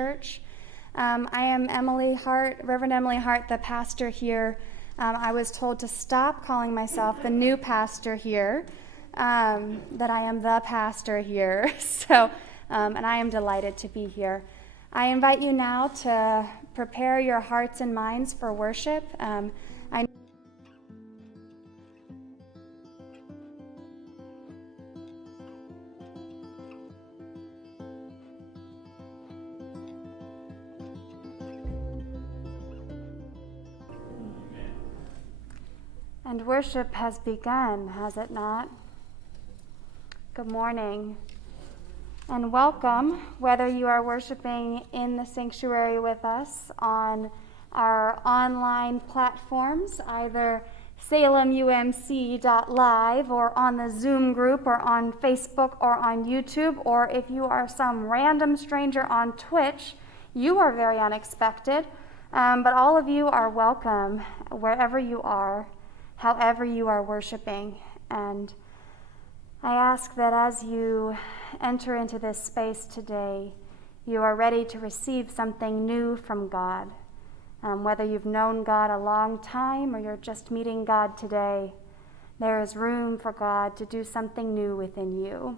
Church. I am Reverend Emily Hart, the pastor here. I was told to stop calling myself the new pastor here, that I am the pastor here. And I am delighted to be here. I invite you now to prepare your hearts and minds for worship. And worship has begun, has it not? Good morning and welcome, whether you are worshiping in the sanctuary with us on our online platforms, either salemumc.live or on the Zoom group or on Facebook or on YouTube, or if you are some random stranger on Twitch, you are very unexpected, but all of you are welcome wherever you are, however you are worshiping. And I ask that as you enter into this space today, you are ready to receive something new from God. Whether you've known God a long time or you're just meeting God today, there is room for God to do something new within you.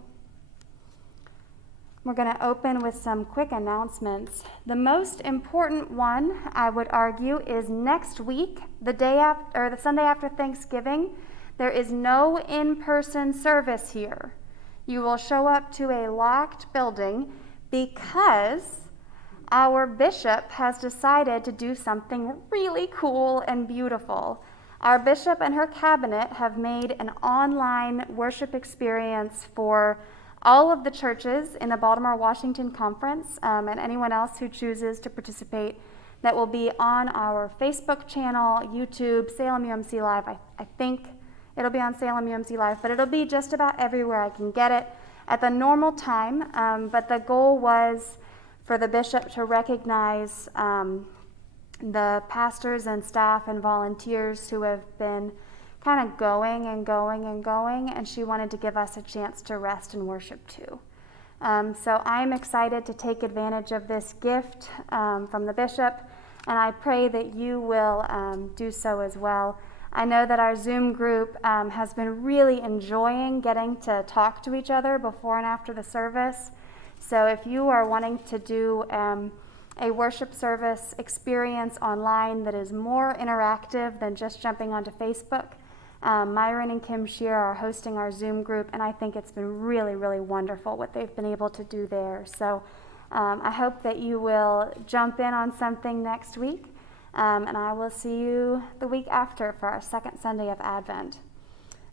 We're going to open with some quick announcements. The most important one, I would argue, is next week, the Sunday after Thanksgiving. There is no in-person service here. You will show up to a locked building because our bishop has decided to do something really cool and beautiful. Our bishop and her cabinet have made an online worship experience for all of the churches in the Baltimore-Washington Conference, and anyone else who chooses to participate, that will be on our Facebook channel, YouTube, Salem UMC Live. I think it'll be on Salem UMC Live, but it'll be just about everywhere I can get it at the normal time. But the goal was for the bishop to recognize the pastors and staff and volunteers who have been kind of going, and she wanted to give us a chance to rest and worship too. So I'm excited to take advantage of this gift from the bishop, and I pray that you will do so as well. I know that our Zoom group has been really enjoying getting to talk to each other before and after the service. So if you are wanting to do a worship service experience online that is more interactive than just jumping onto Facebook, Myron and Kim Shear are hosting our Zoom group, and I think it's been really, really wonderful what they've been able to do there. So I hope that you will jump in on something next week, and I will see you the week after for our second Sunday of Advent.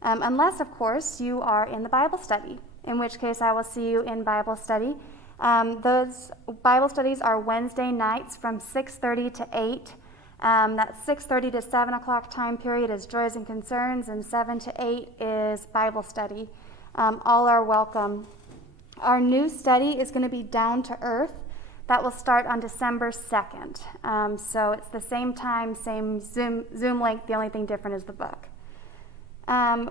Unless, of course, you are in the Bible study, in which case I will see you in Bible study. Those Bible studies are Wednesday nights from 6:30 to 8. That 6:30 to 7 o'clock time period is Joys and Concerns, and 7 to 8 is Bible study. All are welcome. Our new study is going to be Down to Earth. That will start on December 2nd. So it's the same time, same Zoom link. The only thing different is the book.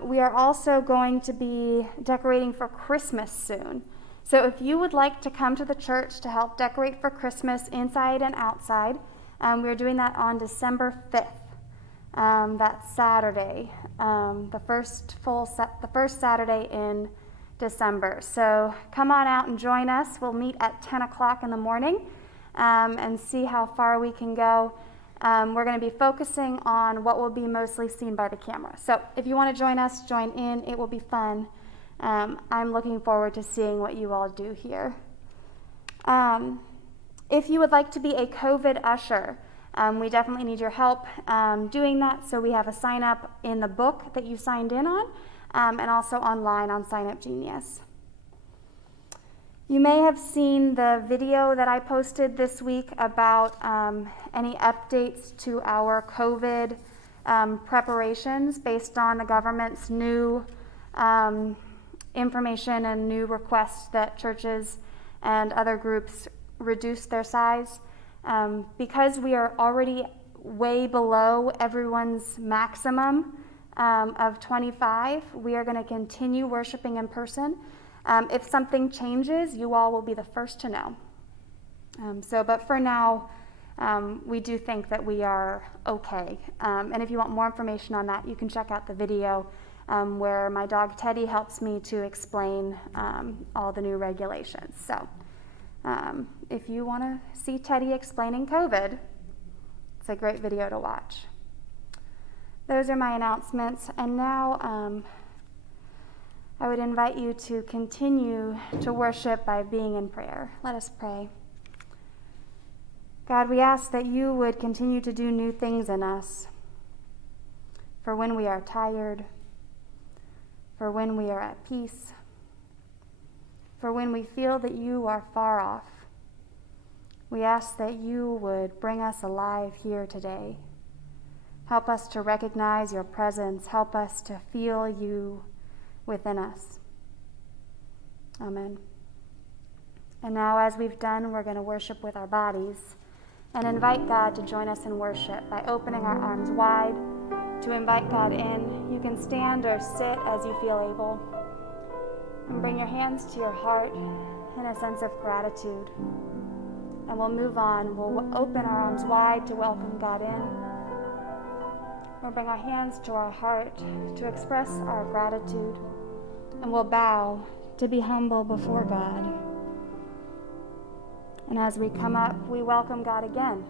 We are also going to be decorating for Christmas soon. So if you would like to come to the church to help decorate for Christmas inside and outside, we're doing that on December 5th. That's Saturday, the first Saturday in December. So come on out and join us. We'll meet at 10 o'clock in the morning and see how far we can go. We're going to be focusing on what will be mostly seen by the camera. So if you want to join us, join in. It will be fun. I'm looking forward to seeing what you all do here. If you would like to be a COVID usher, we definitely need your help doing that. So we have a sign up in the book that you signed in on, and also online on Sign Up Genius. You may have seen the video that I posted this week about any updates to our COVID preparations based on the government's new information and new requests that churches and other groups reduce their size. Because we are already way below everyone's maximum of 25, we are going to continue worshiping in person. If something changes, you all will be the first to know. But for now, we do think that we are okay. And if you want more information on that, you can check out the video where my dog Teddy helps me to explain all the new regulations. So if you want to see Teddy explaining COVID, it's a great video to watch. Those are my announcements. And now I would invite you to continue to worship by being in prayer. Let us pray. God, we ask that you would continue to do new things in us for when we are tired, for when we are at peace, for when we feel that you are far off. We ask that you would bring us alive here today. Help us to recognize your presence. Help us to feel you within us. Amen. And now, as we've done, we're going to worship with our bodies and invite God to join us in worship by opening our arms wide to invite God in. You can stand or sit as you feel able. And bring your hands to your heart in a sense of gratitude. And we'll move on. We'll open our arms wide to welcome God in. We'll bring our hands to our heart to express our gratitude. And we'll bow to be humble before God. And as we come up, we welcome God again.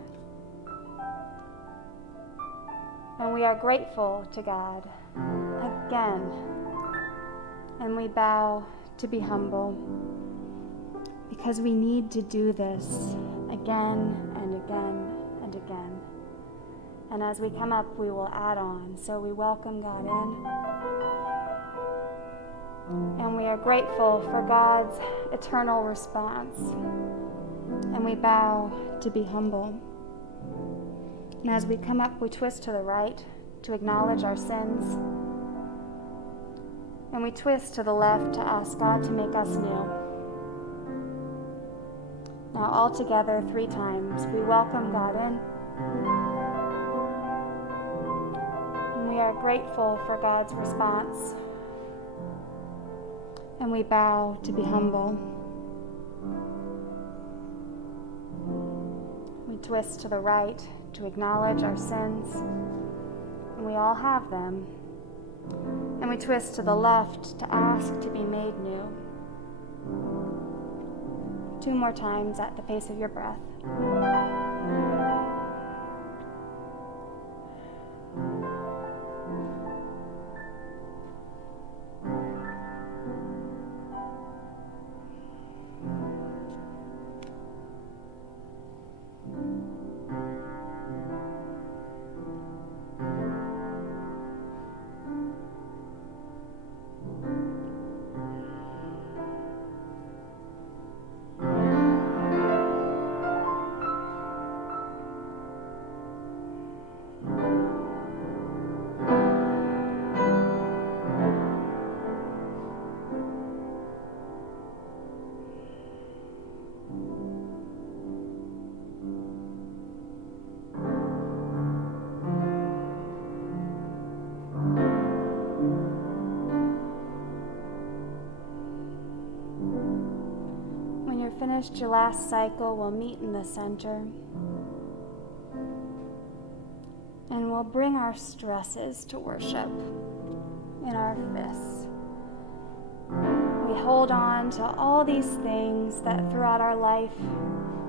And we are grateful to God again. And we bow to be humble because we need to do this again and again and again. And as we come up, we will add on. So we welcome God in. And we are grateful for God's eternal response. And we bow to be humble. And as we come up, we twist to the right to acknowledge our sins. And we twist to the left to ask God to make us new. Now all together 3 times, we welcome God in. And we are grateful for God's response. And we bow to be humble. We twist to the right to acknowledge our sins, and we all have them. And we twist to the left to ask to be made new. 2 more times at the pace of your breath. Finished your last cycle, we'll meet in the center. And we'll bring our stresses to worship in our fists. We hold on to all these things that throughout our life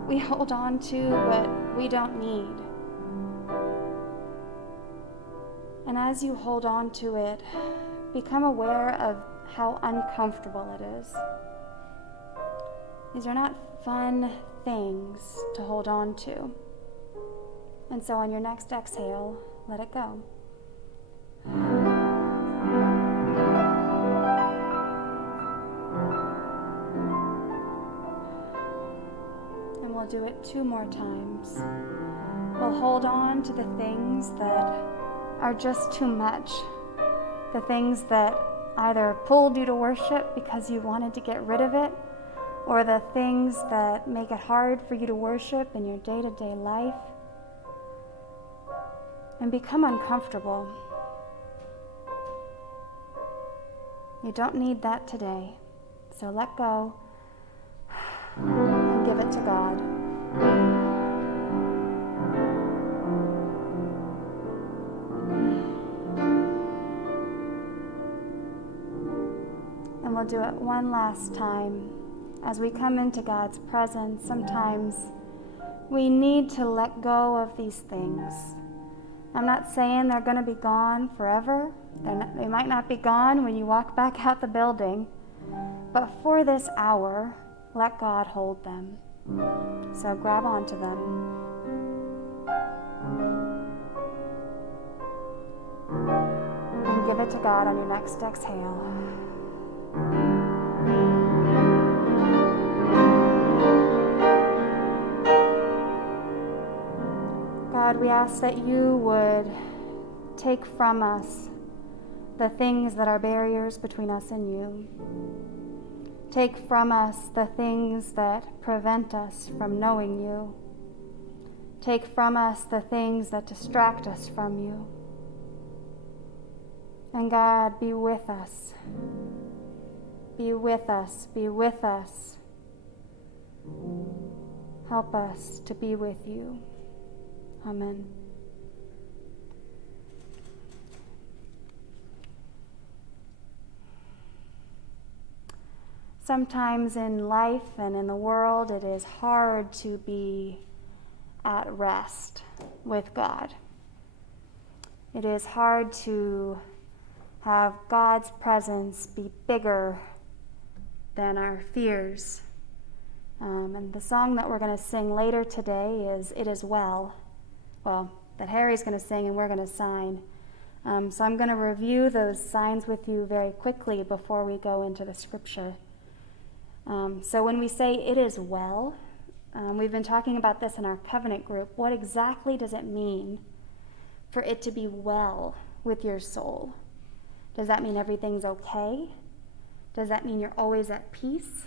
we hold on to, but we don't need. And as you hold on to it, become aware of how uncomfortable it is. These are not fun things to hold on to. And so on your next exhale, let it go. And we'll do it 2 more times. We'll hold on to the things that are just too much. The things that either pulled you to worship because you wanted to get rid of it, or the things that make it hard for you to worship in your day-to-day life, and become uncomfortable. You don't need that today, so let go and give it to God. And we'll do it one last time. As we come into God's presence, sometimes we need to let go of these things. I'm not saying they're going to be gone forever. They might not be gone when you walk back out the building. But for this hour, let God hold them. So grab onto them. And give it to God on your next exhale. God, we ask that you would take from us the things that are barriers between us and you. Take from us the things that prevent us from knowing you. Take from us the things that distract us from you. And God, be with us. Be with us. Be with us. Help us to be with you. Amen. Sometimes in life and in the world, it is hard to be at rest with God. It is hard to have God's presence be bigger than our fears. And the song that we're going to sing later today is It Is Well. Well, that Harry's going to sing and we're going to sign. So I'm going to review those signs with you very quickly before we go into the scripture. So when we say it is well, we've been talking about this in our covenant group. What exactly does it mean for it to be well with your soul? Does that mean everything's okay? Does that mean you're always at peace?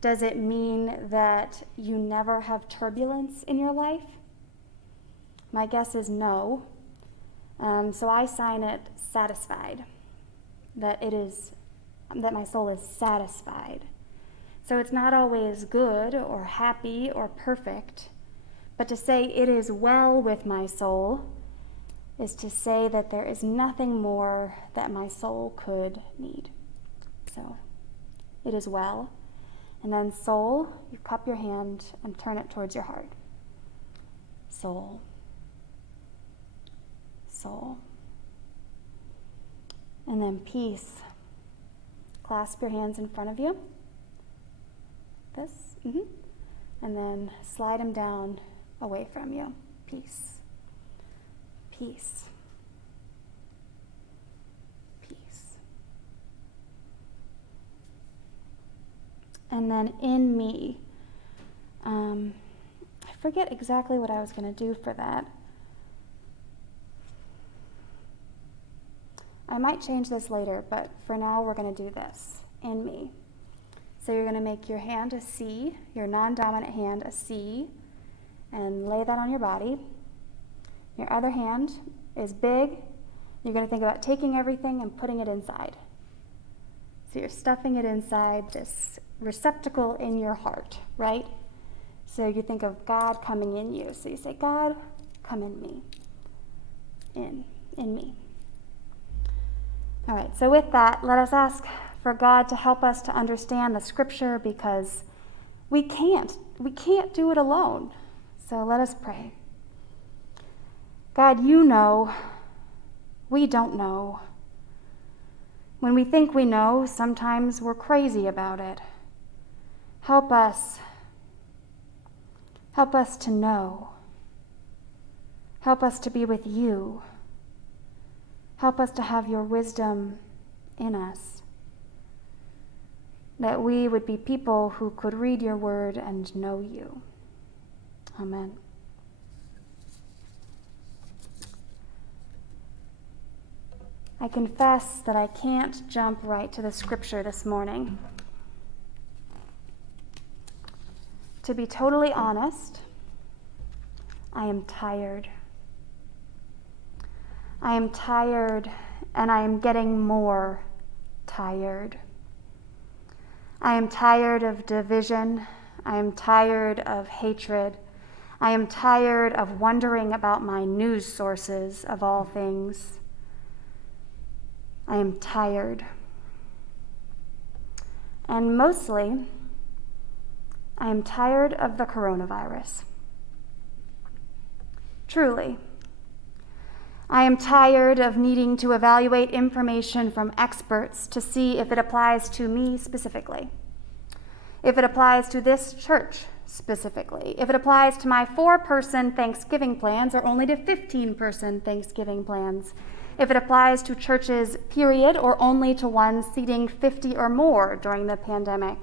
Does it mean that you never have turbulence in your life? My guess is no. So I sign it satisfied, that my soul is satisfied. So it's not always good or happy or perfect, but to say it is well with my soul is to say that there is nothing more that my soul could need. So it is well. And then soul, you cup your hand and turn it towards your heart. Soul. Soul. And then peace. Clasp your hands in front of you. This. And then slide them down away from you. Peace. Peace. Peace. And then in me, I forget exactly what I was going to do for that. I might change this later, but for now we're going to do this, in me. So you're going to make your hand a C, your non-dominant hand a C, and lay that on your body. Your other hand is big. You're going to think about taking everything and putting it inside. So you're stuffing it inside this receptacle in your heart, right? So you think of God coming in you. So you say, God, come in me. In me. All right, so with that, let us ask for God to help us to understand the scripture, because we can't do it alone. So let us pray. God, you know, we don't know. When we think we know, sometimes we're crazy about it. Help us to know. Help us to be with you. Help us to have your wisdom in us, that we would be people who could read your word and know you. Amen. I confess that I can't jump right to the scripture this morning. To be totally honest, I am tired. I am tired, and I am getting more tired. I am tired of division. I am tired of hatred. I am tired of wondering about my news sources of all things. I am tired. And mostly, I am tired of the coronavirus. Truly. I am tired of needing to evaluate information from experts to see if it applies to me specifically, if it applies to this church specifically, if it applies to my 4-person Thanksgiving plans or only to 15-person Thanksgiving plans, if it applies to churches, period, or only to ones seating 50 or more during the pandemic.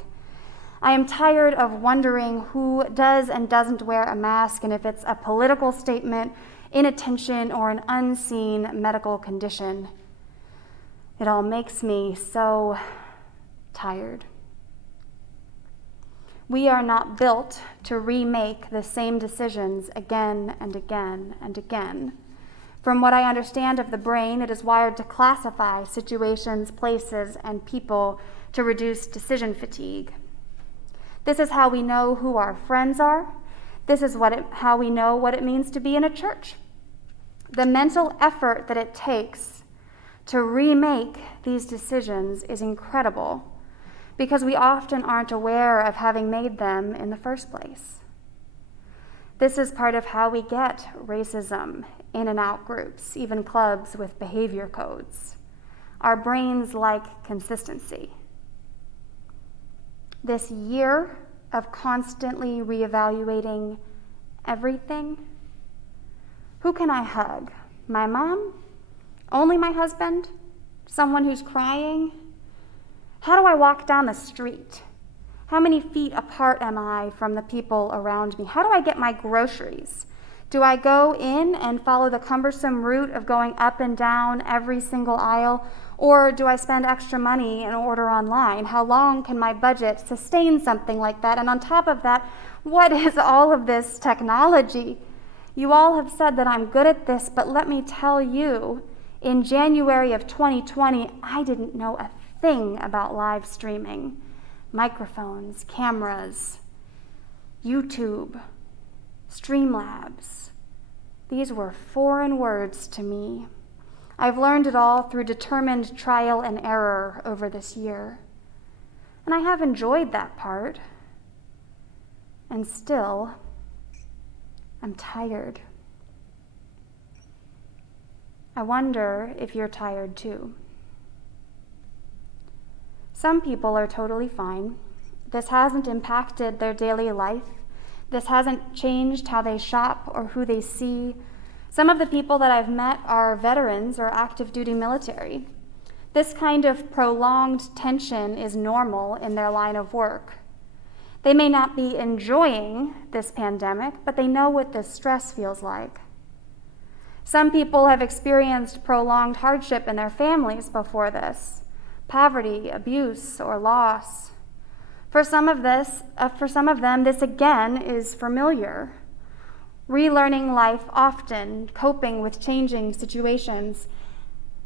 I am tired of wondering who does and doesn't wear a mask and if it's a political statement, inattention, or an unseen medical condition. It all makes me so tired. We are not built to remake the same decisions again and again and again. From what I understand of the brain, it is wired to classify situations, places, and people to reduce decision fatigue. This is how we know who our friends are. This is how we know what it means to be in a church. The mental effort that it takes to remake these decisions is incredible because we often aren't aware of having made them in the first place. This is part of how we get racism, in and out groups, even clubs with behavior codes. Our brains like consistency. This year of constantly reevaluating everything. Who can I hug? My mom? Only my husband? Someone who's crying? How do I walk down the street? How many feet apart am I from the people around me? How do I get my groceries? Do I go in and follow the cumbersome route of going up and down every single aisle? Or do I spend extra money and order online? How long can my budget sustain something like that? And on top of that, what is all of this technology? You all have said that I'm good at this, but let me tell you, in January of 2020, I didn't know a thing about live streaming, microphones, cameras, YouTube, Streamlabs. These were foreign words to me. I've learned it all through determined trial and error over this year. And I have enjoyed that part. And still, I'm tired. I wonder if you're tired too. Some people are totally fine. This hasn't impacted their daily life. This hasn't changed how they shop or who they see. Some of the people that I've met are veterans or active duty military. This kind of prolonged tension is normal in their line of work. They may not be enjoying this pandemic, but they know what this stress feels like. Some people have experienced prolonged hardship in their families before this, poverty, abuse, or loss. For some of them, this again is familiar. Relearning life often, coping with changing situations.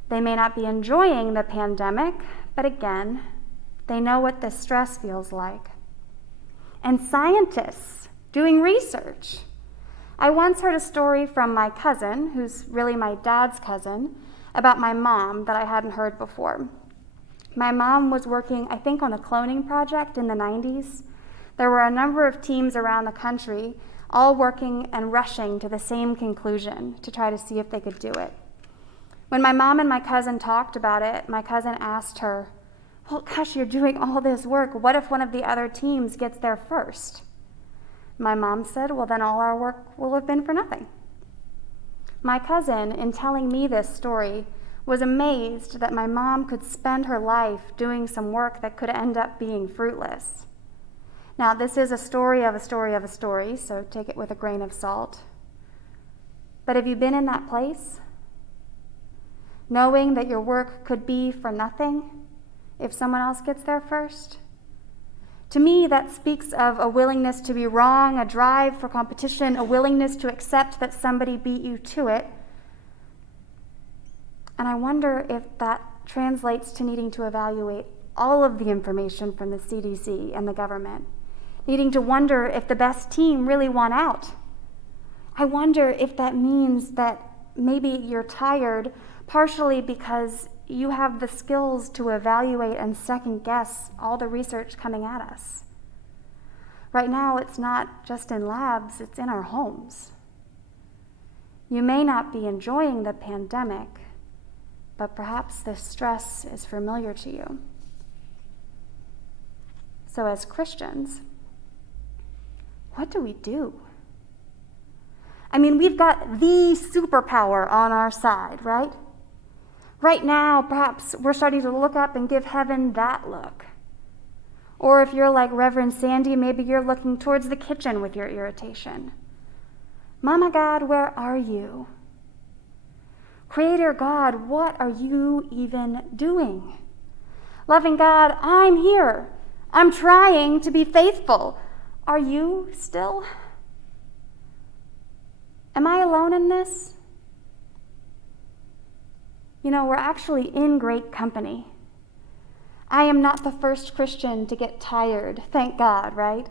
They may not be enjoying the pandemic, but again, they know what the stress feels like. And scientists doing research. I once heard a story from my cousin, who's really my dad's cousin, about my mom that I hadn't heard before. My mom was working, I think, on a cloning project in the 90s. There were a number of teams around the country, all working and rushing to the same conclusion to try to see if they could do it. When my mom and my cousin talked about it, my cousin asked her, "Well, gosh, you're doing all this work. What if one of the other teams gets there first?" My mom said, "Well, then all our work will have been for nothing." My cousin, in telling me this story, was amazed that my mom could spend her life doing some work that could end up being fruitless. Now, this is a story of a story of a story, so take it with a grain of salt. But have you been in that place? Knowing that your work could be for nothing if someone else gets there first? To me, that speaks of a willingness to be wrong, a drive for competition, a willingness to accept that somebody beat you to it. And I wonder if that translates to needing to evaluate all of the information from the CDC and the government, needing to wonder if the best team really won out. I wonder if that means that maybe you're tired partially because you have the skills to evaluate and second guess all the research coming at us. Right now, it's not just in labs, it's in our homes. You may not be enjoying the pandemic, but perhaps the stress is familiar to you. So as Christians, what do we do? I mean, we've got the superpower on our side, right? Right now, perhaps we're starting to look up and give heaven that look. Or if you're like Reverend Sandy, maybe you're looking towards the kitchen with your irritation. Mama God, where are you? Creator God, what are you even doing? Loving God, I'm here. I'm trying to be faithful. Are you still? Am I alone in this? You know, we're actually in great company. I am not the first Christian to get tired, thank God, right?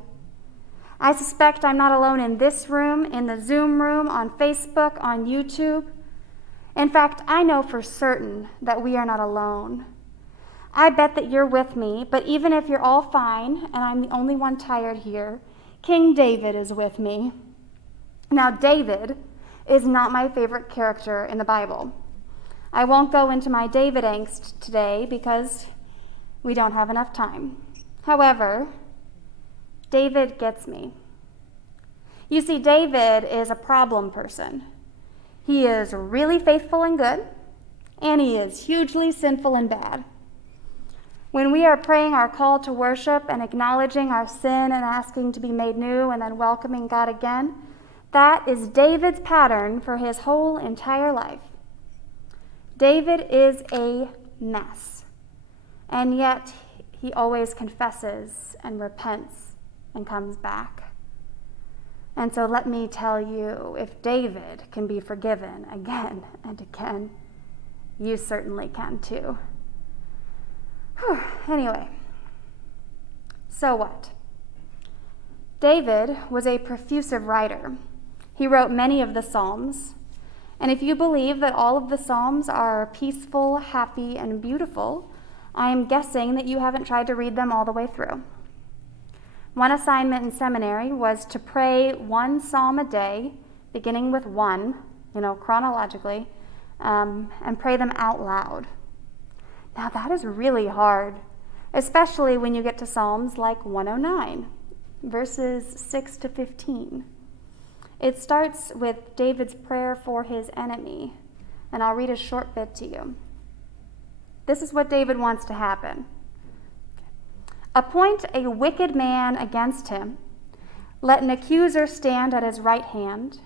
I suspect I'm not alone in this room, in the Zoom room, on Facebook, on YouTube. In fact, I know for certain that we are not alone. I bet that you're with me, but even if you're all fine and I'm the only one tired here, King David is with me. Now, David is not my favorite character in the Bible. I won't go into my David angst today because we don't have enough time. However, David gets me. You see, David is a problem person. He is really faithful and good, and he is hugely sinful and bad. When we are praying our call to worship and acknowledging our sin and asking to be made new and then welcoming God again, that is David's pattern for his whole entire life. David is a mess, and yet he always confesses and repents and comes back. And so let me tell you, if David can be forgiven again and again, you certainly can too. Whew. Anyway, so what? David was a profusive writer. He wrote many of the Psalms. And if you believe that all of the Psalms are peaceful, happy, and beautiful, I am guessing that you haven't tried to read them all the way through. One assignment in seminary was to pray one psalm a day, beginning with one, chronologically, and pray them out loud. Now that is really hard, especially when you get to Psalms like 109, verses 6 to 15. It starts with David's prayer for his enemy, and I'll read a short bit to you. This is what David wants to happen. Appoint a wicked man against him. Let an accuser stand at his right hand.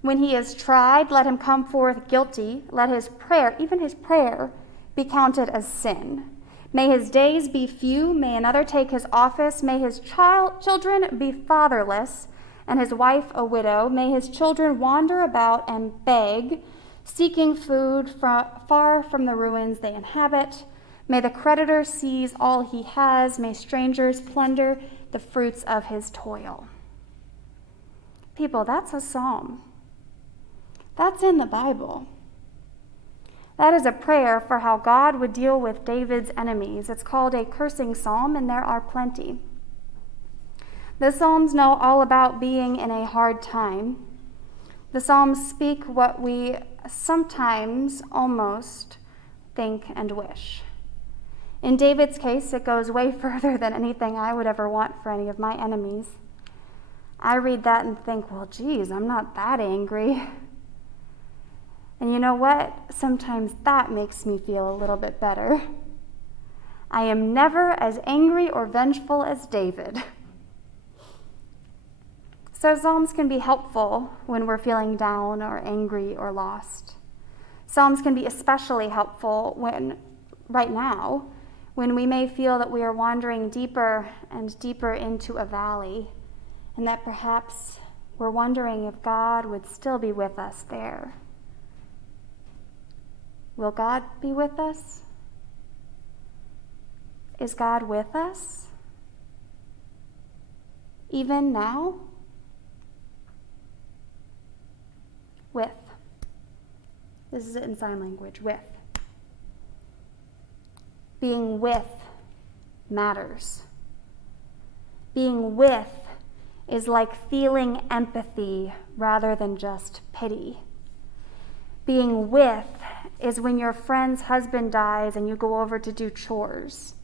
When he is tried, let him come forth guilty. Let his prayer, even his prayer, be counted as sin. May his days be few. May another take his office. May his children be fatherless, and his wife a widow. May his children wander about and beg, seeking food far from the ruins they inhabit. May the creditor seize all he has. May strangers plunder the fruits of his toil. People, that's a psalm. That's in the Bible. That is a prayer for how God would deal with David's enemies. It's called a cursing psalm, and there are plenty. The Psalms know all about being in a hard time. The Psalms speak what we sometimes almost think and wish. In David's case, it goes way further than anything I would ever want for any of my enemies. I read that and think, well, geez, I'm not that angry. And you know what? Sometimes that makes me feel a little bit better. I am never as angry or vengeful as David. So Psalms can be helpful when we're feeling down or angry or lost. Psalms can be especially helpful right now, when we may feel that we are wandering deeper and deeper into a valley, and that perhaps we're wondering if God would still be with us there. Will God be with us? Is God with us? even now? With. This is it in sign language, with. Being with matters. Being with is like feeling empathy rather than just pity. Being with is when your friend's husband dies and you go over to do chores.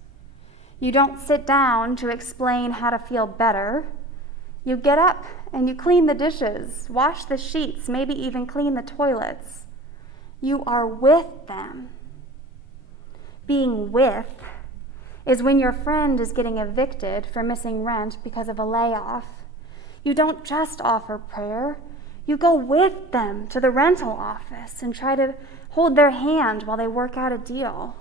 You don't sit down to explain how to feel better. You get up and you clean the dishes, wash the sheets, maybe even clean the toilets. You are with them. Being with is when your friend is getting evicted for missing rent because of a layoff. You don't just offer prayer. You go with them to the rental office and try to hold their hand while they work out a deal.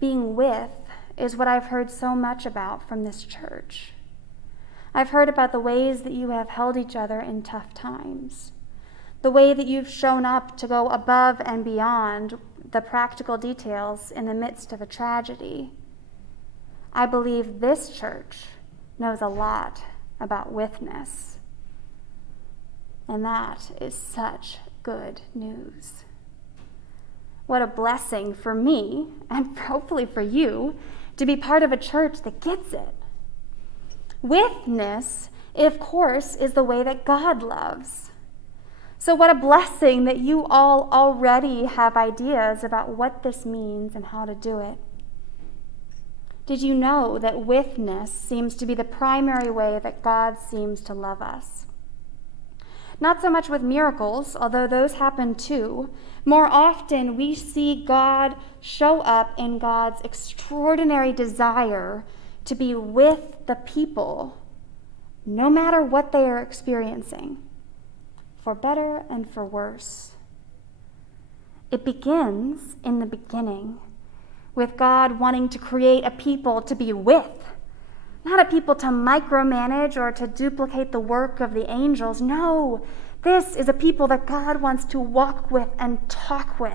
Being with is what I've heard so much about from this church. I've heard about the ways that you have held each other in tough times, the way that you've shown up to go above and beyond the practical details in the midst of a tragedy. I believe this church knows a lot about witness, and that is such good news. What a blessing for me, and hopefully for you, to be part of a church that gets it. Witness, of course, is the way that God loves. So what a blessing that you all already have ideas about what this means and how to do it. Did you know that witness seems to be the primary way that God seems to love us? Not so much with miracles, although those happen too. More often, we see God show up in God's extraordinary desire to be with the people, no matter what they are experiencing, for better and for worse. It begins in the beginning with God wanting to create a people to be with, not a people to micromanage or to duplicate the work of the angels. No, this is a people that God wants to walk with and talk with.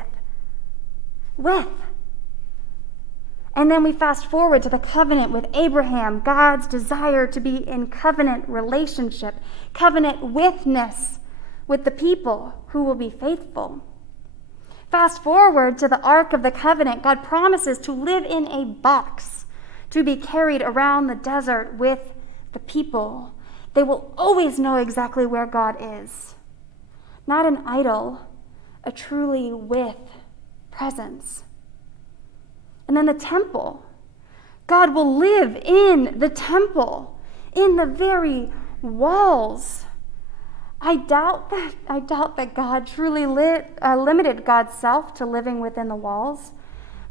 And then we fast forward to the covenant with Abraham, God's desire to be in covenant relationship, covenant witness with the people who will be faithful. Fast forward to the Ark of the Covenant. God promises to live in a box, to be carried around the desert with the people. They will always know exactly where God is. Not an idol, a truly with presence. And then the temple. God will live in the temple, in the very walls. I doubt that God truly limited God's self to living within the walls,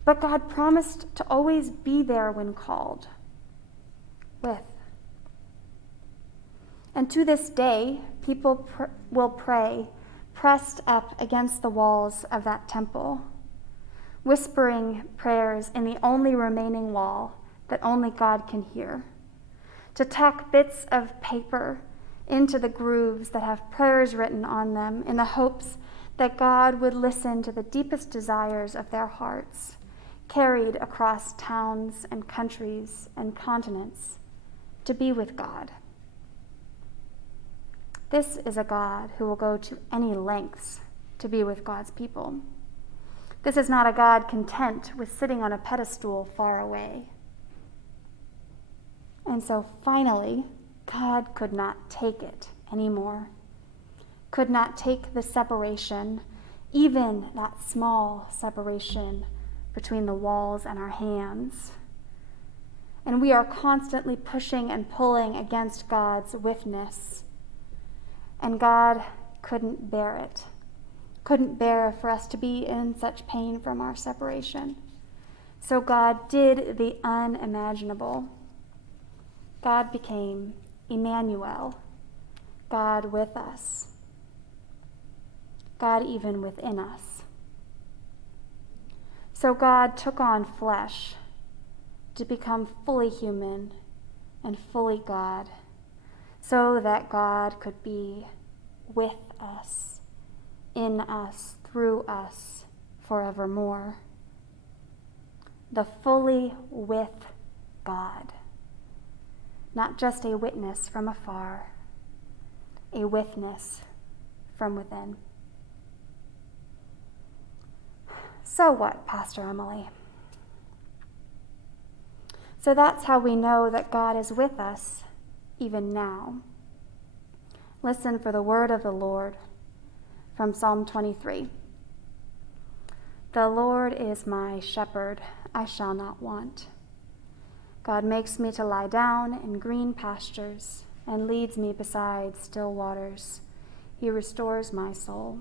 but God promised to always be there when called. And to this day, people will pray pressed up against the walls of that temple, whispering prayers in the only remaining wall that only God can hear, to tack bits of paper into the grooves that have prayers written on them in the hopes that God would listen to the deepest desires of their hearts, carried across towns and countries and continents to be with God. This is a God who will go to any lengths to be with God's people. This is not a God content with sitting on a pedestal far away. And so finally, God could not take it anymore, could not take the separation, even that small separation between the walls and our hands. And we are constantly pushing and pulling against God's witness. And God couldn't bear it, couldn't bear for us to be in such pain from our separation. So God did the unimaginable. God became Emmanuel, God with us, God even within us. So God took on flesh to become fully human and fully God, so that God could be with us, in us, through us, forevermore. The fully with God. not just a witness from afar, a witness from within. So what, Pastor Emily? So that's how we know that God is with us even now. Listen for the word of the Lord from Psalm 23. The Lord is my shepherd, I shall not want. God makes me to lie down in green pastures and leads me beside still waters. He restores my soul.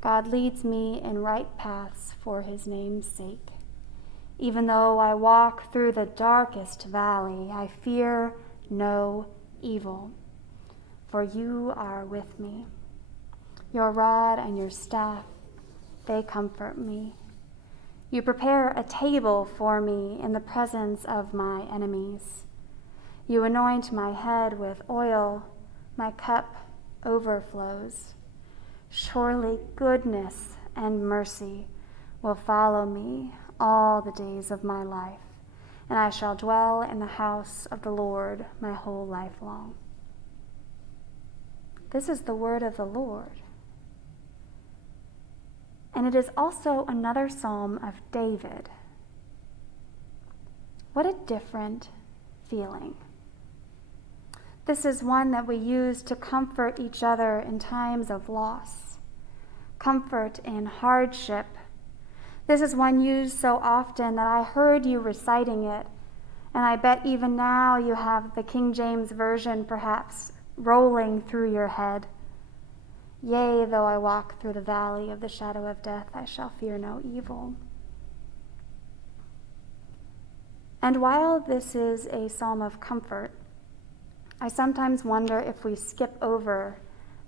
God leads me in right paths for his name's sake. Even though I walk through the darkest valley, I fear no evil, for you are with me. Your rod and your staff, they comfort me. You prepare a table for me in the presence of my enemies. You anoint my head with oil, my cup overflows. Surely goodness and mercy will follow me all the days of my life, and I shall dwell in the house of the Lord my whole life long. This is the word of the Lord. And it is also another psalm of David. What a different feeling. This is one that we use to comfort each other in times of loss, comfort in hardship. This is one used so often that I heard you reciting it, and I bet even now you have the King James Version perhaps rolling through your head. Yea, though I walk through the valley of the shadow of death, I shall fear no evil. And while this is a psalm of comfort, I sometimes wonder if we skip over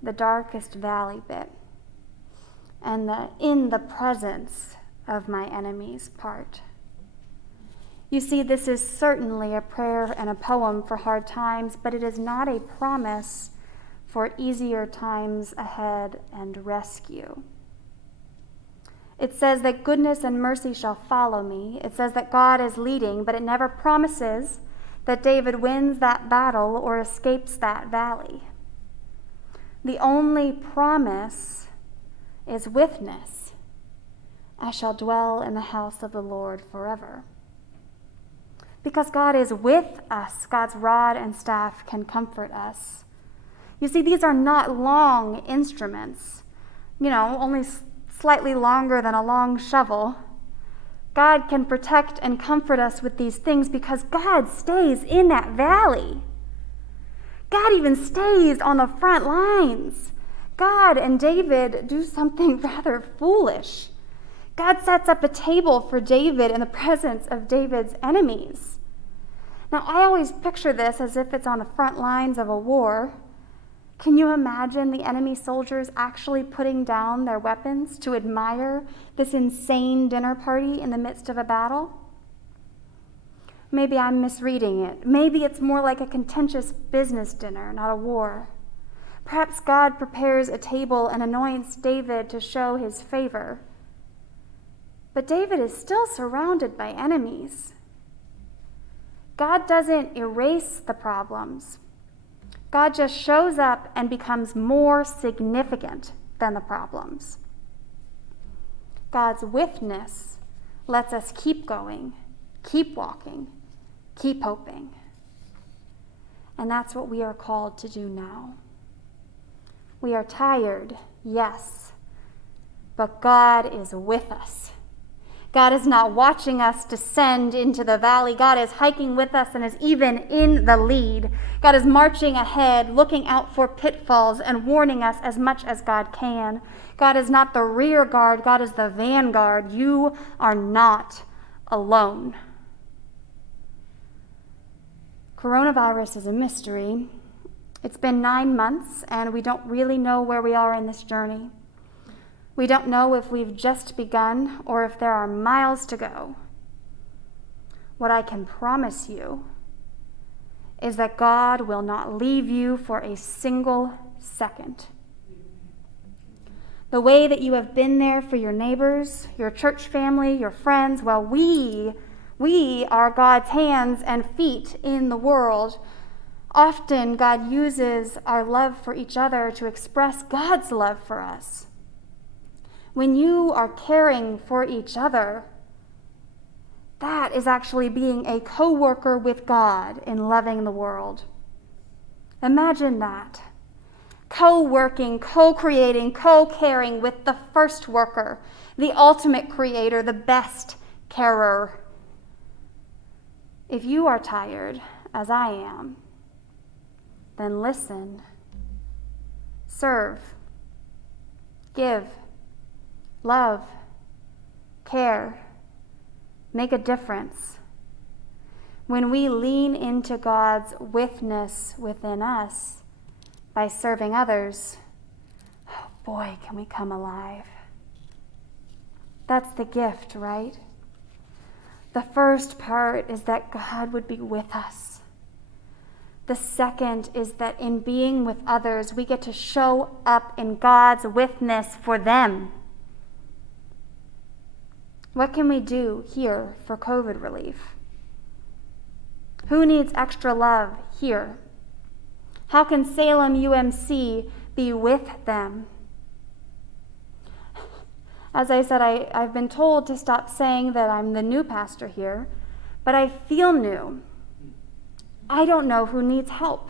the darkest valley bit and the in the presence of my enemies part. You see, this is certainly a prayer and a poem for hard times, but it is not a promise for easier times ahead and rescue. It says that goodness and mercy shall follow me. It says that God is leading, but it never promises that David wins that battle or escapes that valley. The only promise is witness. I shall dwell in the house of the Lord forever. Because God is with us, God's rod and staff can comfort us. You see, these are not long instruments, only slightly longer than a long shovel. God can protect and comfort us with these things because God stays in that valley. God even stays on the front lines. God and David do something rather foolish. God sets up a table for David in the presence of David's enemies. Now, I always picture this as if it's on the front lines of a war. Can you imagine the enemy soldiers actually putting down their weapons to admire this insane dinner party in the midst of a battle? Maybe I'm misreading it. Maybe it's more like a contentious business dinner, not a war. Perhaps God prepares a table and anoints David to show his favor. But David is still surrounded by enemies. God doesn't erase the problems. God just shows up and becomes more significant than the problems. God's witness lets us keep going, keep walking, keep hoping. And that's what we are called to do now. We are tired, yes, but God is with us. God is not watching us descend into the valley. God is hiking with us and is even in the lead. God is marching ahead, looking out for pitfalls and warning us as much as God can. God is not the rear guard. God is the vanguard. You are not alone. Coronavirus is a mystery. It's been 9 months, and we don't really know where we are in this journey. We don't know if we've just begun or if there are miles to go. What I can promise you is that God will not leave you for a single second. The way that you have been there for your neighbors, your church family, your friends, well, we We are God's hands and feet in the world. Often God uses our love for each other to express God's love for us. When you are caring for each other, that is actually being a co-worker with God in loving the world. Imagine that. Co-working, co-creating, co-caring with the first worker, the ultimate creator, the best carer. If you are tired, as I am, then listen, serve, give, love, care, make a difference. When we lean into God's witness within us by serving others, oh boy, can we come alive. That's the gift, right? The first part is that God would be with us. The second is that in being with others, we get to show up in God's witness for them. What can we do here for COVID relief? Who needs extra love here? How can Salem UMC be with them? As I said, I've been told to stop saying that I'm the new pastor here, but I feel new. I don't know who needs help.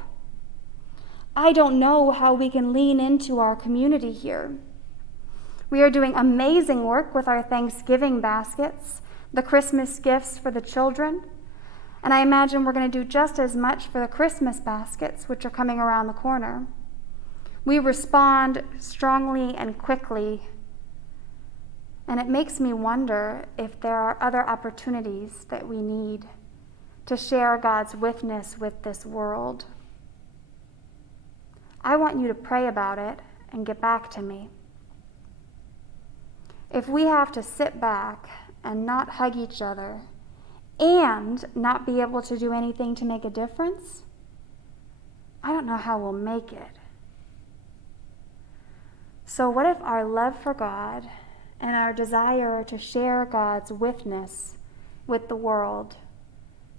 I don't know how we can lean into our community here. We are doing amazing work with our Thanksgiving baskets, the Christmas gifts for the children, and I imagine we're going to do just as much for the Christmas baskets, which are coming around the corner. We respond strongly and quickly, and it makes me wonder if there are other opportunities that we need to share God's witness with this world. I want you to pray about it and get back to me. If we have to sit back and not hug each other and not be able to do anything to make a difference, I don't know how we'll make it. So what if our love for God and our desire to share God's witness with the world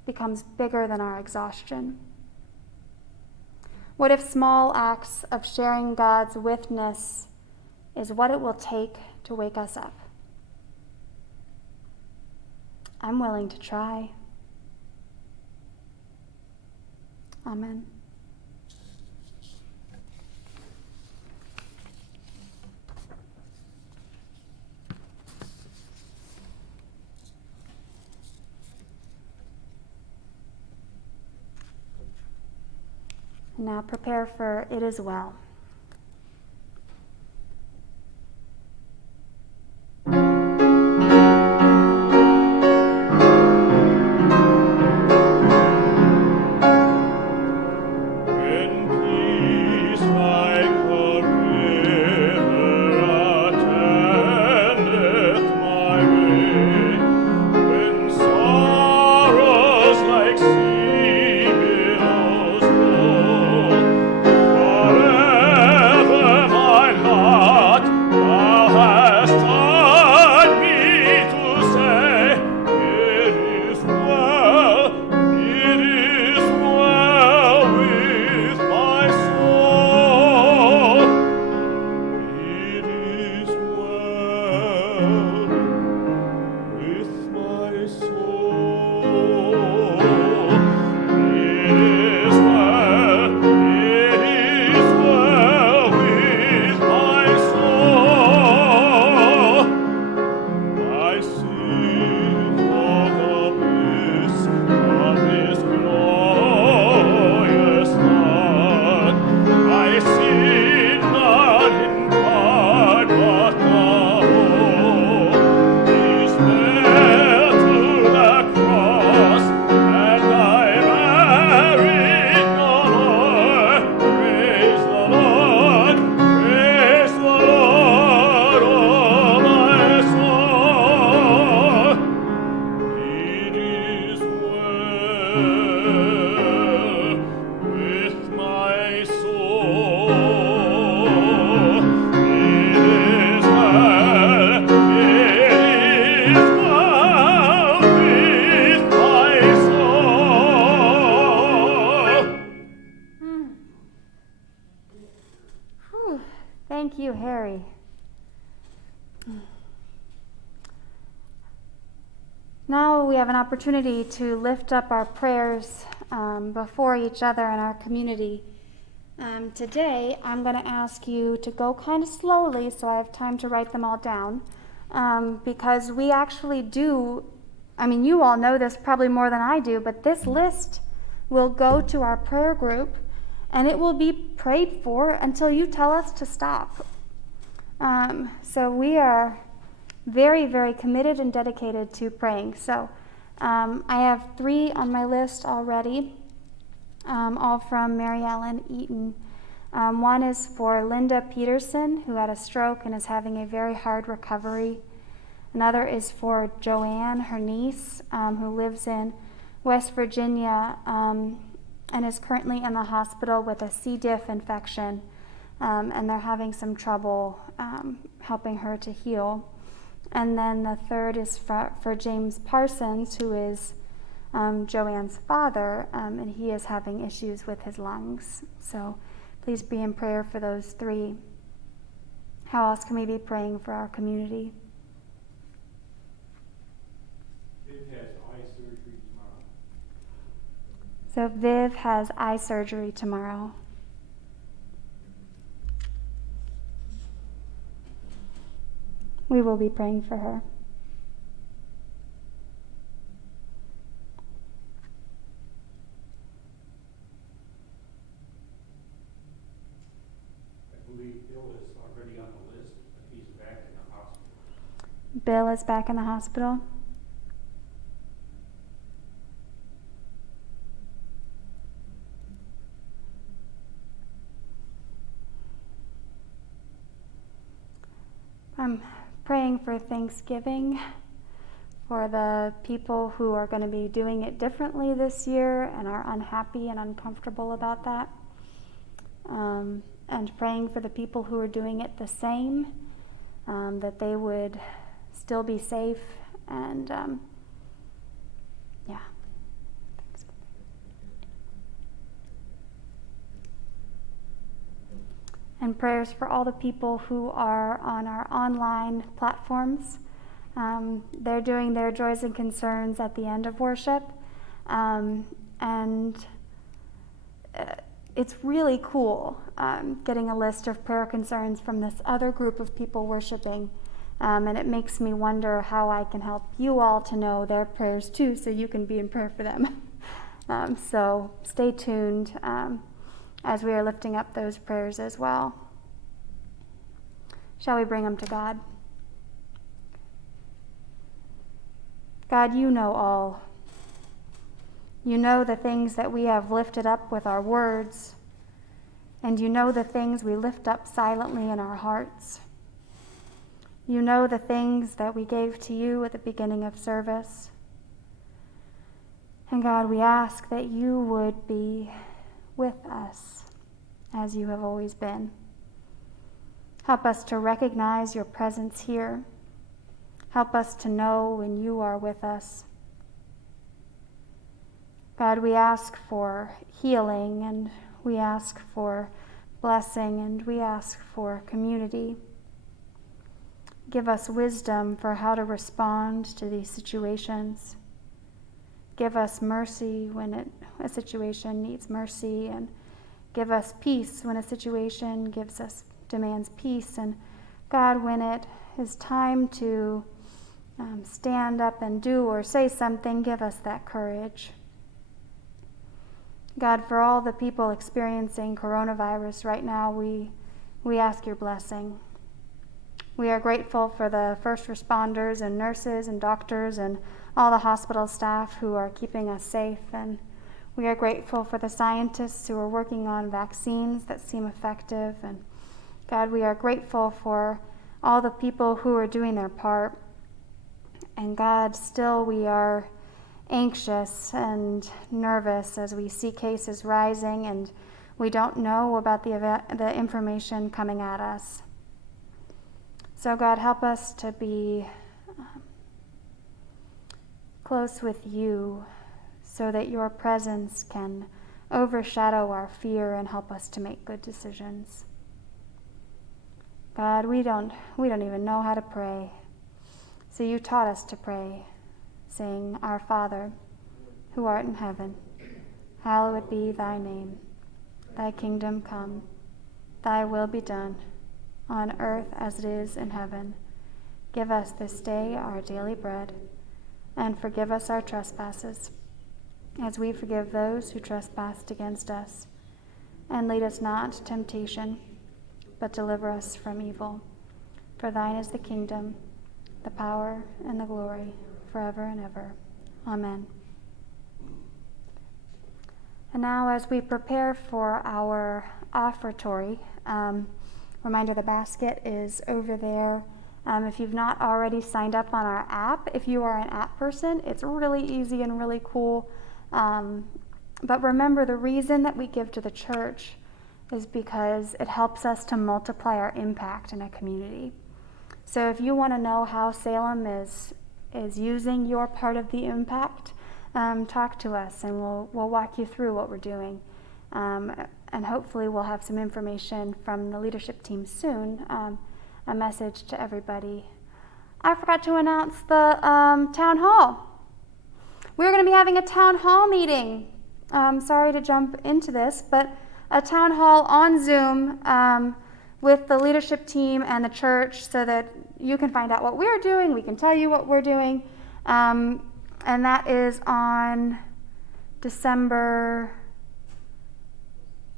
becomes bigger than our exhaustion? What if small acts of sharing God's witness is what it will take to wake us up? I'm willing to try. Amen. Now prepare for it is well. you, Harry. Now we have an opportunity to lift up our prayers before each other in our community. Today, I'm going to ask you to go kind of slowly so I have time to write them all down, because we actually do, you all know this probably more than I do, but this list will go to our prayer group and it will be prayed for until you tell us to stop. So we are very, very committed and dedicated to praying. So I have 3 on my list already, all from Mary Ellen Eaton. One is for Linda Peterson, who had a stroke and is having a very hard recovery. Another is for Joanne, her niece, who lives in West Virginia and is currently in the hospital with a C. diff infection, and they're having some trouble helping her to heal. And then the third is for James Parsons, who is Joanne's father, and he is having issues with his lungs. So please be in prayer for those 3. How else can we be praying for our community? Viv has eye surgery tomorrow. So Viv has eye surgery tomorrow. We will be praying for her. I believe Bill is already on the list, but he's back in the hospital. Bill is back in the hospital. I'm praying for Thanksgiving, for the people who are going to be doing it differently this year and are unhappy and uncomfortable about that. And praying for the people who are doing it the same, that they would still be safe and And prayers for all the people who are on our online platforms. They're doing their joys and concerns at the end of worship. It's really cool getting a list of prayer concerns from this other group of people worshiping. And it makes me wonder how I can help you all to know their prayers too, so you can be in prayer for them. So stay tuned as we are lifting up those prayers as well. Shall we bring them to God? God, you know all. You know the things that we have lifted up with our words, and you know the things we lift up silently in our hearts. You know the things that we gave to you at the beginning of service. And God, we ask that you would be with us as you have always been. Help us to recognize your presence here. Help us to know when you are with us. God, we ask for healing, and we ask for blessing, and we ask for community. Give us wisdom for how to respond to these situations. Give us mercy when a situation needs mercy, and give us peace when a situation demands peace. And God, when it is time to stand up and do or say something, give us that courage. God, for all the people experiencing coronavirus right now, we ask your blessing. We are grateful for the first responders and nurses and doctors and all the hospital staff who are keeping us safe. And we are grateful for the scientists who are working on vaccines that seem effective. And God, we are grateful for all the people who are doing their part. And God, still we are anxious and nervous as we see cases rising and we don't know about the information coming at us. So God, help us to be close with you so that your presence can overshadow our fear and help us to make good decisions. God, we don't even know how to pray. So you taught us to pray, saying, Our Father, who art in heaven, hallowed be thy name. Thy kingdom come, thy will be done, on earth as it is in heaven. Give us this day our daily bread, and forgive us our trespasses, as we forgive those who trespass against us. And lead us not into temptation, but deliver us from evil. For thine is the kingdom, the power, and the glory, forever and ever. Amen. And now, as we prepare for our offertory, reminder the basket is over there. If you've not already signed up on our app, if you are an app person, it's really easy and really cool. But remember, the reason that we give to the church is because it helps us to multiply our impact in a community. So if you want to know how Salem is using your part of the impact, talk to us and we'll walk you through what we're doing. And hopefully we'll have some information from the leadership team soon, a message to everybody. I forgot to announce the town hall. We're going to be having a town hall meeting. Sorry to jump into this, but a town hall on Zoom with the leadership team and the church so that you can find out what we're doing, we can tell you what we're doing. And that is on December.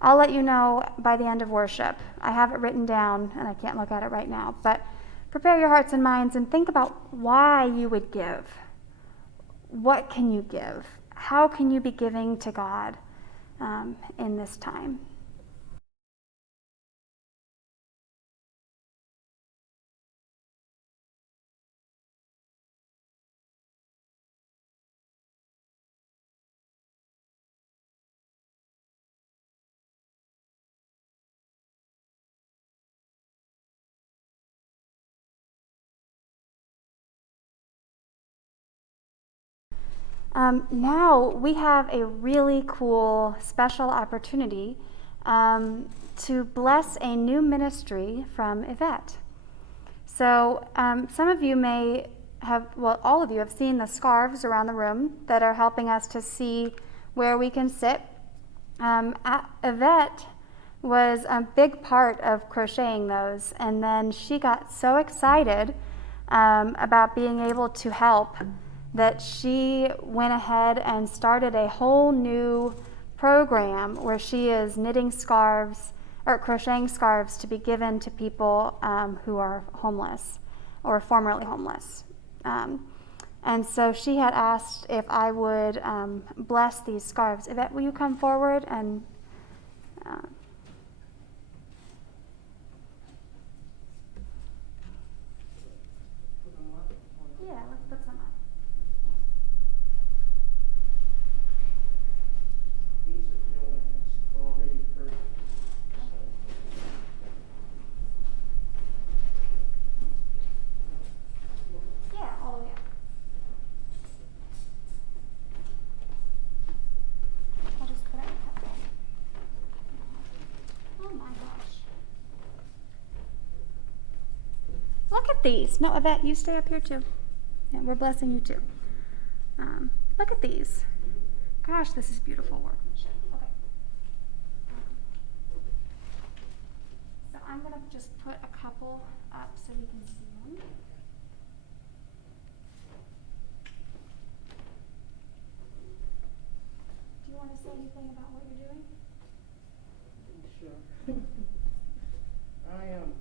I'll let you know by the end of worship. I have it written down and I can't look at it right now, but prepare your hearts and minds and think about why you would give. What can you give? How can you be giving to God in this time? Now we have a really cool special opportunity to bless a new ministry from Yvette. So some of you may have, well, all of you have seen the scarves around the room that are helping us to see where we can sit. Yvette was a big part of crocheting those, and then she got so excited about being able to help that she went ahead and started a whole new program where she is knitting scarves or crocheting scarves to be given to people who are homeless or formerly homeless. And so she had asked if I would bless these scarves. Yvette, will you come forward and yeah, let's put some up. Yeah, all the way up. I'll just put it up. Oh my gosh. Look at these. No, Yvette, you stay up here too. Yeah, we're blessing you too. Look at these. Gosh, this is beautiful workmanship. Okay. So I'm going to just put a couple up so you can see them. Do you want to say anything about what you're doing? Sure.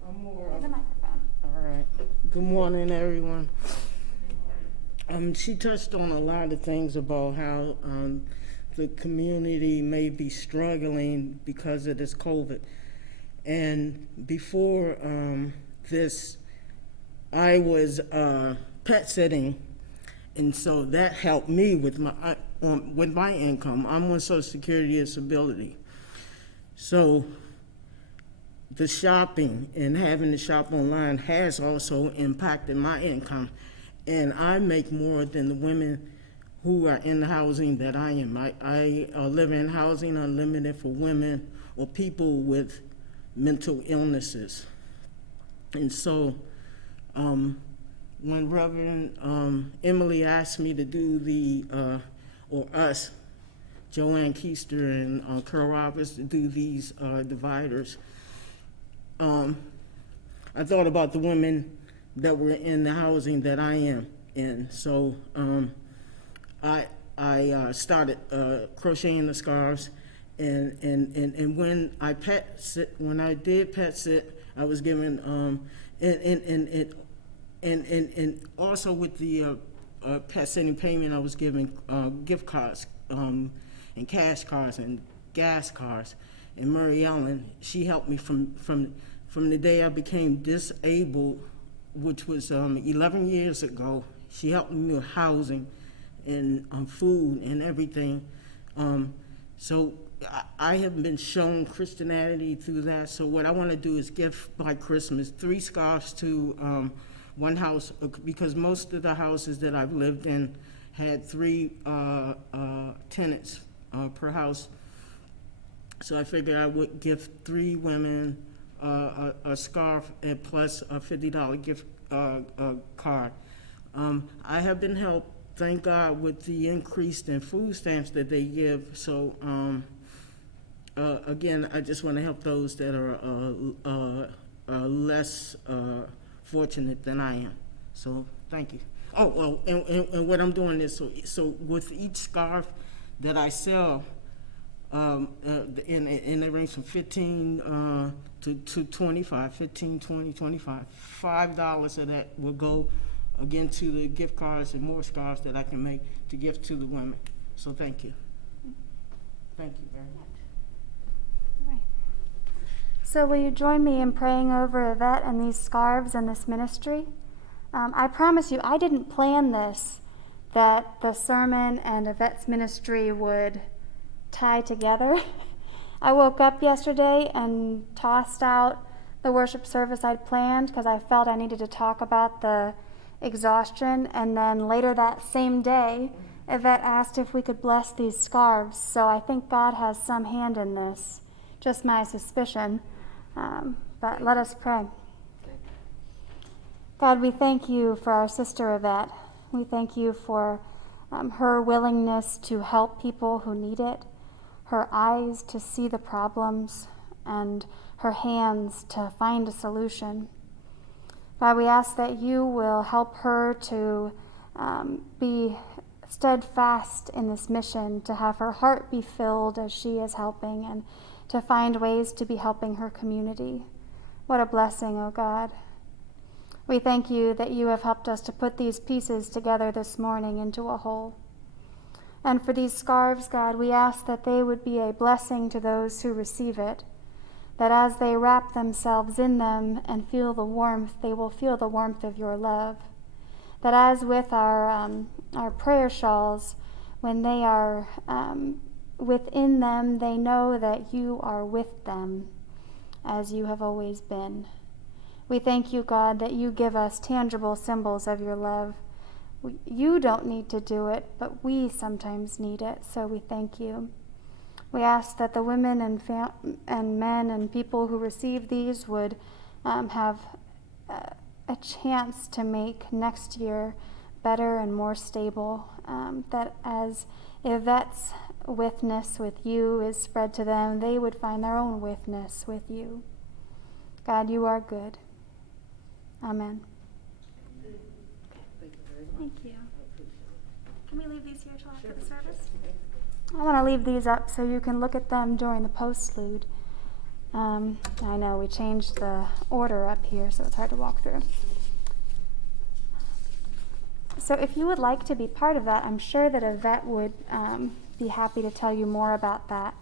I'm more. There's a microphone. All right. Good morning, everyone. She touched on a lot of things about how the community may be struggling because of this COVID. And before this, I was pet sitting, and so that helped me with my income. I'm on Social Security disability, so the shopping and having to shop online has also impacted my income, and I make more than the women who are in the housing that I am. I live in housing unlimited for women or people with mental illnesses. And so when Reverend Emily asked me to do or us, Joanne Keister and Carl Roberts, to do these dividers, I thought about the women that were in the housing that I am in. So I started crocheting the scarves, and when I did pet sit, I was given and also with the pet sitting payment, I was given gift cards and cash cards and gas cards. And Mary Ellen, she helped me from the day I became disabled, which was 11 years ago. She helped me with housing and food and everything. So I have been shown Christianity through that. So what I want to do is give by Christmas 3 scarves to one house, because most of the houses that I've lived in had 3 tenants per house. So I figured I would give 3 women a scarf and plus a $50 gift card. I have been helped, thank God, with the increase in food stamps that they give. So again, I just want to help those that are less fortunate than I am. So thank you. Oh, and what I'm doing is, so with each scarf that I sell, in the range from 15 to 25, 15, 20, 25, $5 of that will go again to the gift cards and more scarves that I can make to give to the women. So thank you. Thank you very much. Right. So will you join me in praying over Yvette and these scarves and this ministry? I promise you, I didn't plan this, that the sermon and Yvette's ministry would tie together. I woke up yesterday and tossed out the worship service I'd planned because I felt I needed to talk about the exhaustion, and then later that same day, Yvette asked if we could bless these scarves. So I think God has some hand in this, just my suspicion. But let us pray. God, we thank you for our sister Yvette. We thank you for her willingness to help people who need it, her eyes to see the problems, and her hands to find a solution. God, we ask that you will help her to be steadfast in this mission, to have her heart be filled as she is helping, and to find ways to be helping her community. What a blessing, oh God. We thank you that you have helped us to put these pieces together this morning into a whole. And for these scarves, God, we ask that they would be a blessing to those who receive it, that as they wrap themselves in them and feel the warmth, they will feel the warmth of your love. That as with our prayer shawls, when they are within them, they know that you are with them, as you have always been. We thank you, God, that you give us tangible symbols of your love. You don't need to do it, but we sometimes need it, so we thank you. We ask that the women and men and people who receive these would have a chance to make next year better and more stable, that as Yvette's witness with you is spread to them, they would find their own witness with you. God, you are good. Amen. Thank you. Can we leave these here till after the service? I want to leave these up so you can look at them during the postlude. I know we changed the order up here, so it's hard to walk through. So if you would like to be part of that, I'm sure that Yvette would be happy to tell you more about that.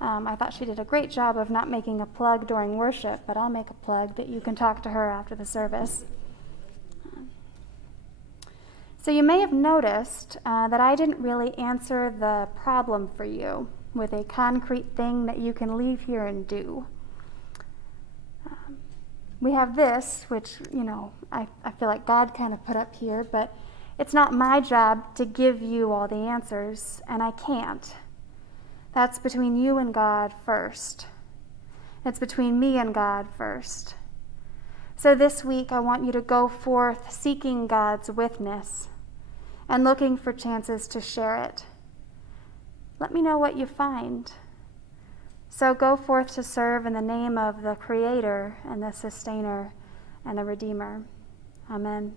I thought she did a great job of not making a plug during worship, but I'll make a plug that you can talk to her after the service. So you may have noticed that I didn't really answer the problem for you with a concrete thing that you can leave here and do. We have this, which, I feel like God kind of put up here, but it's not my job to give you all the answers, and I can't. That's between you and God first. It's between me and God first. So this week, I want you to go forth seeking God's witness and looking for chances to share it. Let me know what you find. So go forth to serve in the name of the Creator and the Sustainer and the Redeemer. Amen.